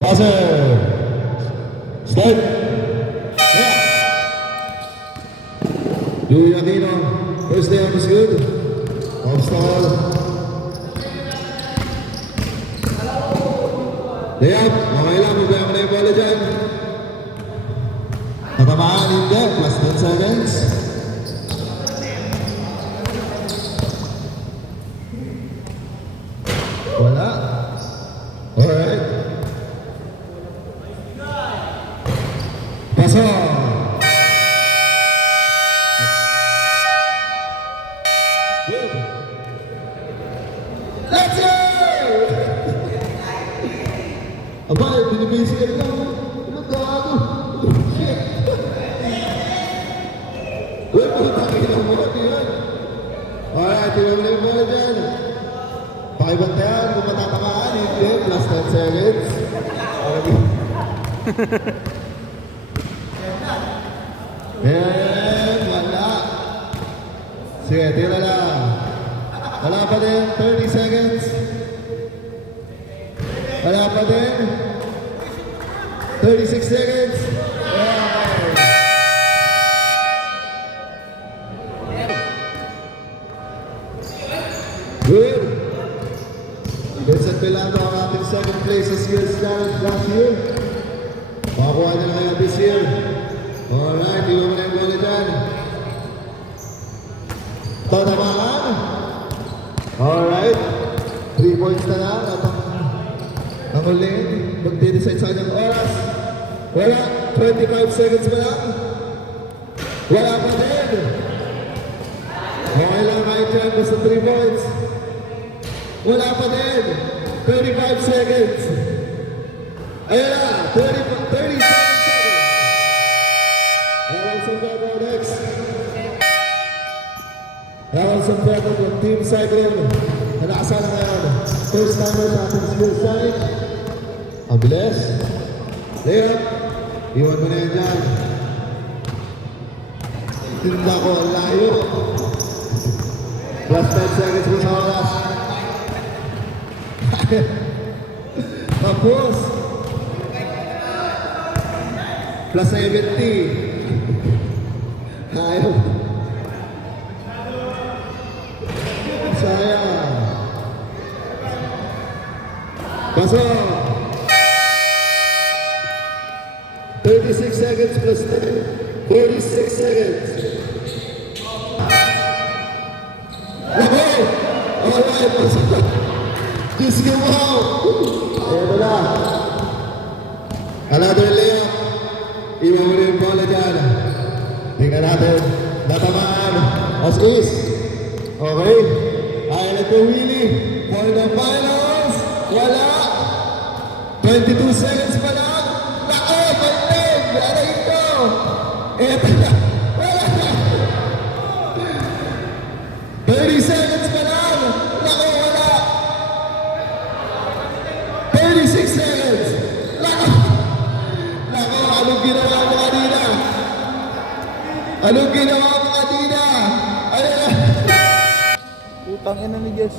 Passer. Start. Yeah. Louis Aquino. First down is good. Obstacle. Layup. Okay lang. Mabaya ko na yung bola dyan. Natamaan hindi. Plus 10 seconds. Wala. Alright. Pasok. Good. Let's go! Abay, binibisi ka lang. Ano gago? Shit. Uy, putangin ang mga yun. Alright, tinawala yung bola dyan. Pakibantayan kung matatamaan. Hindi, plus 10 seconds. And wala. Sige, tira lang. Wala pa din, 30 seconds. Wala pa din. 36 seconds. Good. Vincent Pilando ang ating second place sa Skills Challenge last year. Makakuha niya ngayon this year. Alright, iwan mo na yung bola dyan. Tatamaan. Alright. 3 points na lang. At ang uling, magde-decide sa kanyang oras. Wala. 25 seconds pa lang. Wala pa din. Okay lang kahit dyan. Basta 3 points. Wala pa din. 35 seconds. Ayan na. 37 seconds. Alan Santiago next. Alan Santiago ng Team Cyclone. Nakasana ngayon. First timer sa ating skill side. Mabilis. Layup. Iwan mo na yan dyan. Tinda ko ang layo. Plus 10 seconds mo sa oras. Tapos. Plus 70. Ayaw. Sayang. Pasok. 36 seconds plus 10. 46 seconds. Okay. Alright, pasok. Just go out. Ito na. Another layup. Iwan mo na yung bola dyan. Tingnan natin. Natamaan. As is. Okay. Ay, nagpawili. For the finals. Wala. 22 seconds pa lang. Nako, balik. Wala ito. Eto na. Wala. 30 seconds pa lang. Nako, wala. 36 seconds. Nako. Nako, anong ginawa mo kanina? Anong ginawa mo kanina? Ano na? Utang ina ni Jess.